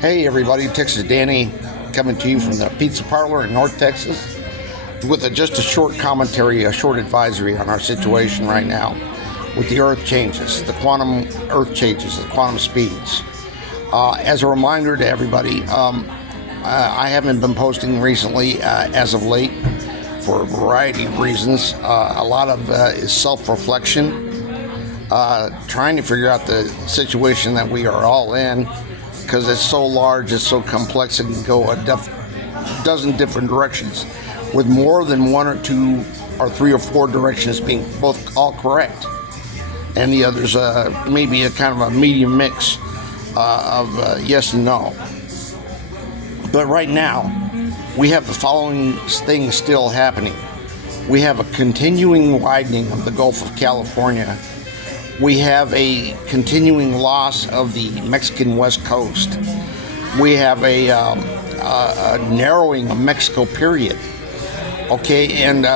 Hey everybody, Texas Danny coming to you from the Pizza Parlor in North Texas with just a short commentary, a short advisory on our situation right now with the earth changes, the quantum earth changes, the quantum speeds. As a reminder to everybody, I haven't been posting recently as of late for a variety of reasons. A lot of is self-reflection, trying to figure out the situation that we are all in, because it's so large, it's so complex, it can go a dozen different directions, with more than one or two or three or four directions being both all correct, and the others maybe a kind of a medium mix of yes and no. But right now, we have the following things still happening. We have a continuing widening of the Gulf of California. We have a continuing loss of the Mexican West Coast. We have a narrowing of Mexico, period. Okay, and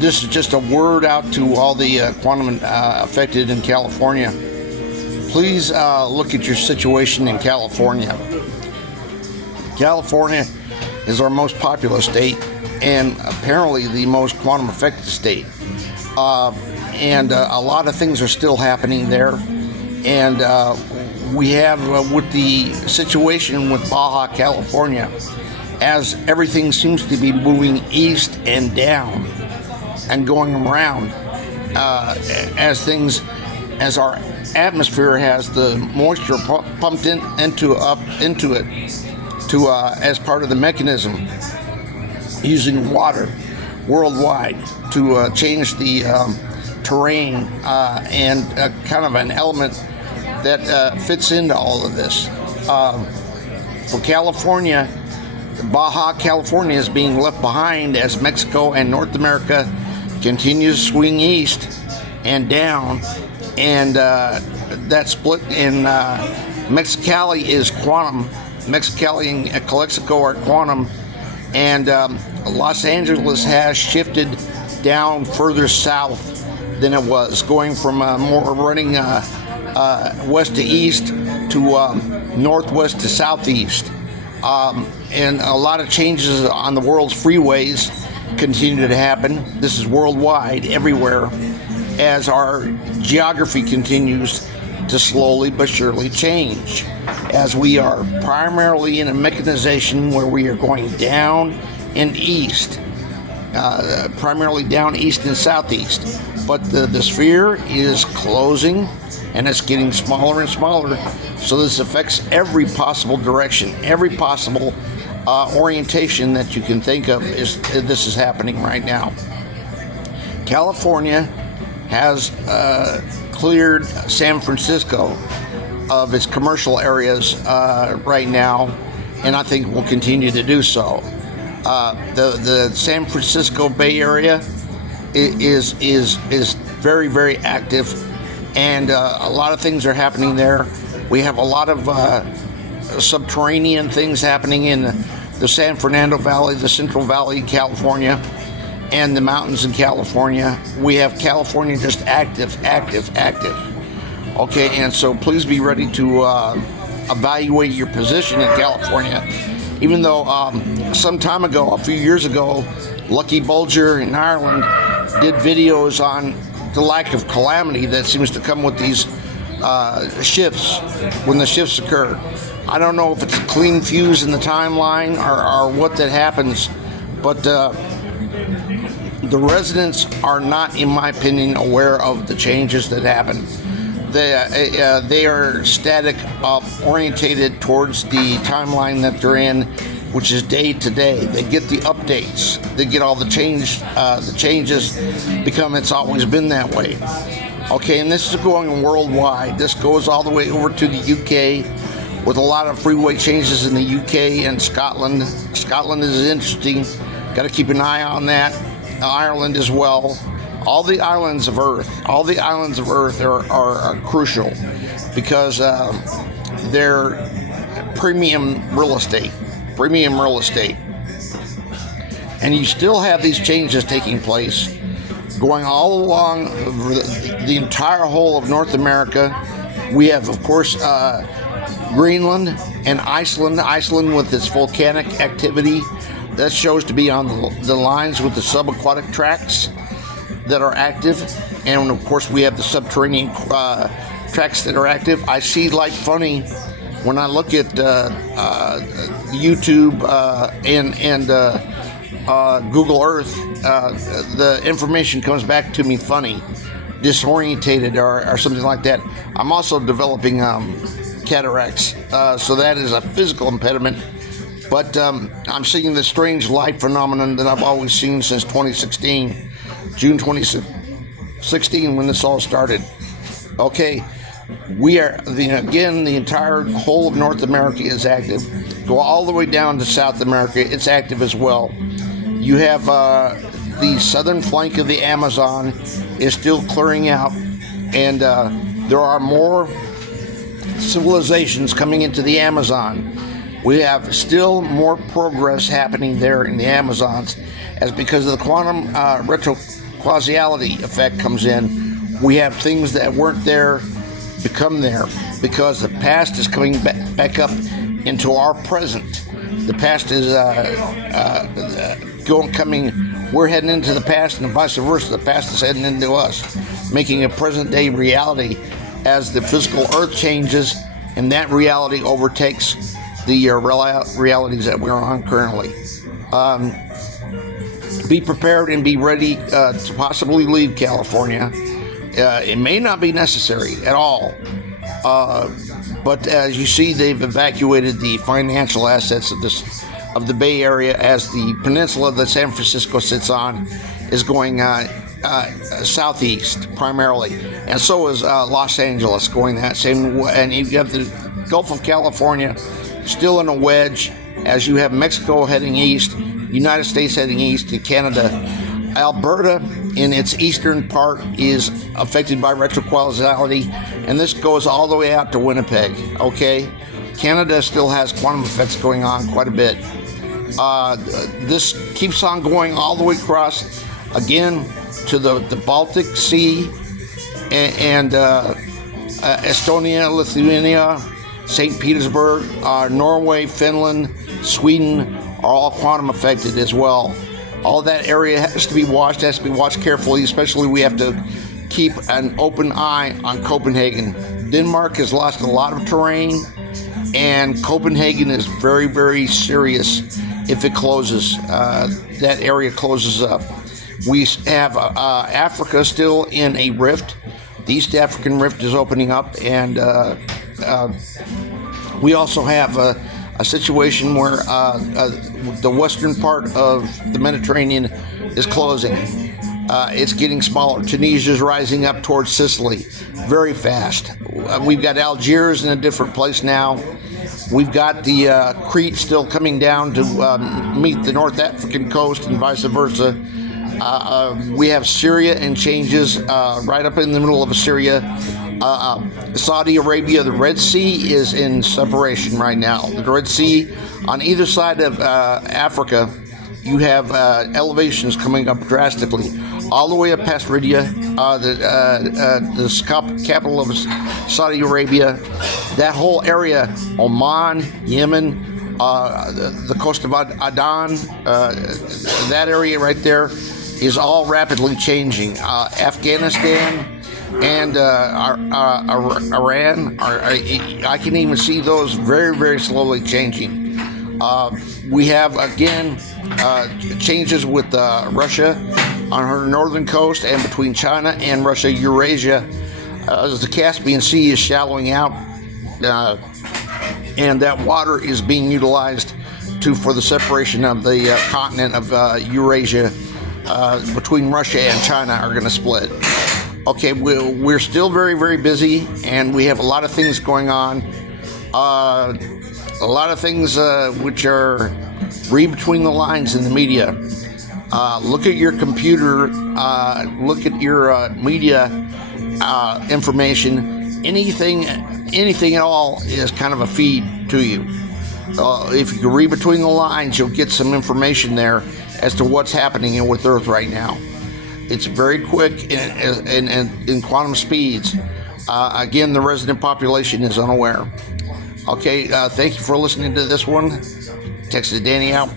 this is just a word out to all the quantum affected in California. Please look at your situation in California. California is our most populous state and apparently the most quantum affected state. And a lot of things are still happening there. And we have, with the situation with Baja California, as everything seems to be moving east and down and going around, as our atmosphere has the moisture pumped into it to as part of the mechanism, using water worldwide to change the terrain and kind of an element that fits into all of this. For California, Baja California is being left behind as Mexico and North America continues to swing east and down, and that split in Mexicali is quantum. Mexicali and Calexico are quantum, and Los Angeles has shifted down further south than it was, going from more running west to east to northwest to southeast. And a lot of changes on the world's freeways continue to happen. This is worldwide, everywhere, as our geography continues to slowly but surely change, as we are primarily in a mechanization where we are going down and east, primarily down east and southeast. But the sphere is closing, and it's getting smaller and smaller. So this affects every possible direction, every possible orientation that you can think of. This is happening right now. California has cleared San Francisco of its commercial areas right now, and I think will continue to do so. The San Francisco Bay Area is very, very active, and a lot of things are happening there. We have a lot of subterranean things happening in the San Fernando Valley, the Central Valley in California, and the mountains in California. We have California just active. Okay, and so please be ready to evaluate your position in California. Even though some time ago, a few years ago, Lucky Bulger in Ireland did videos on the lack of calamity that seems to come with these shifts, when the shifts occur. I don't know if it's a clean fuse in the timeline or what that happens, but the residents are not, in my opinion, aware of the changes that happen. They are static, orientated towards the timeline that they're in, which is day to day. They get the updates. They get all the changes become it's always been that way. Okay, and this is going worldwide. This goes all the way over to the UK, with a lot of freeway changes in the UK and Scotland. Scotland is interesting. Got to keep an eye on that. Ireland as well. All the islands of Earth are crucial, because they're premium real estate. And you still have these changes taking place, going all along the entire whole of North America. We have, of course, Greenland and Iceland. Iceland with its volcanic activity, that shows to be on the lines with the subaquatic tracks that are active. And of course we have the subterranean tracks that are active. I see light funny when I look at YouTube and Google Earth. The information comes back to me funny, disorientated, or something like that. I'm also developing cataracts, so that is a physical impediment. But I'm seeing this strange light phenomenon that I've always seen since 2016, June 2016, when this all started. Okay, we are, the entire whole of North America is active. Go all the way down to South America, it's active as well. You have the southern flank of the Amazon is still clearing out, and there are more civilizations coming into the Amazon. We have still more progress happening there in the Amazons, as because of the quantum retrocausality effect comes in. We have things that weren't there become there because the past is coming back up into our present. The past is we're heading into the past, and vice versa. The past is heading into us, making a present day reality as the physical earth changes, and that reality overtakes the realities that we're on currently. Be prepared and be ready to possibly leave California. It may not be necessary at all, but as you see, they've evacuated the financial assets of the Bay Area, as the peninsula that San Francisco sits on is going southeast primarily, and so is Los Angeles going that same way. And you have the Gulf of California still in a wedge, as you have Mexico heading east, United States heading east to Canada. Alberta in its eastern part is affected by retrocausality, and this goes all the way out to Winnipeg. Okay, Canada still has quantum effects going on quite a bit. This keeps on going all the way across again to the Baltic Sea and Estonia, Lithuania, St. Petersburg, Norway, Finland, Sweden are all quantum affected as well. All that area has to be watched carefully, especially we have to keep an open eye on Copenhagen. Denmark has lost a lot of terrain, and Copenhagen is very, very serious if it closes. That area closes up. We have Africa still in a rift. The East African rift is opening up, and we also have a situation where the western part of the Mediterranean is closing. It's getting smaller. Tunisia's rising up towards Sicily very fast. We've got Algiers in a different place now. We've got the Crete still coming down to meet the North African coast and vice versa. We have Syria in changes, right up in the middle of Syria. Saudi Arabia, the Red Sea is in separation right now. The Red Sea, on either side of Africa, you have elevations coming up drastically, all the way up past Riyadh, the capital of Saudi Arabia. That whole area, Oman, Yemen, the coast of Aden, that area right there is all rapidly changing. Afghanistan and Iran, I can even see those very, very slowly changing. We have, again, changes with Russia on her northern coast, and between China and Russia, Eurasia, as the Caspian Sea is shallowing out, and that water is being utilized for the separation of the continent of Eurasia between Russia and China are going to split. Okay, we're still very, very busy, and we have a lot of things going on. A lot of things which are read between the lines in the media. Look at your computer, look at your media information. Anything at all is kind of a feed to you. If you can read between the lines, you'll get some information there as to what's happening with Earth right now. It's very quick in quantum speeds. Again, the resident population is unaware. Okay, thank you for listening to this one. Texas Danny out.